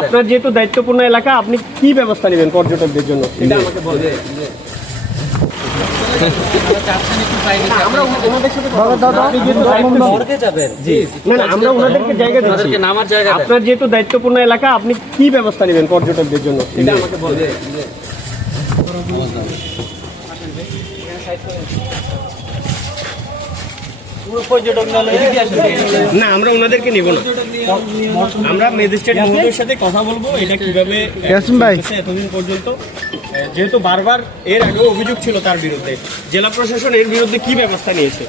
আপনার যেহেতু দায়িত্বপূর্ণ এলাকা, আপনি কি ব্যবস্থা নেবেন পর্যটকদের জন্য এটা আমাকে বলবেন। আমরা ওনাদের সাথে আমরা ওনাদেরকে জায়গা দিচ্ছি। আপনার যেহেতু দায়িত্বপূর্ণ এলাকা, আপনি কি ব্যবস্থা নেবেন পর্যটকদের জন্য এটা আমাকে বলবেন। না, আমরা ওনাদেরকে নিব না। আমরা ম্যাজিস্ট্রেট মহোদয়ের সাথে কথা বলবো এটা কিভাবে এতদিন পর্যন্ত, যেহেতু বারবার এর আগেও অভিযোগ ছিল তার বিরুদ্ধে, জেলা প্রশাসন এর বিরুদ্ধে কি ব্যবস্থা নিয়েছে।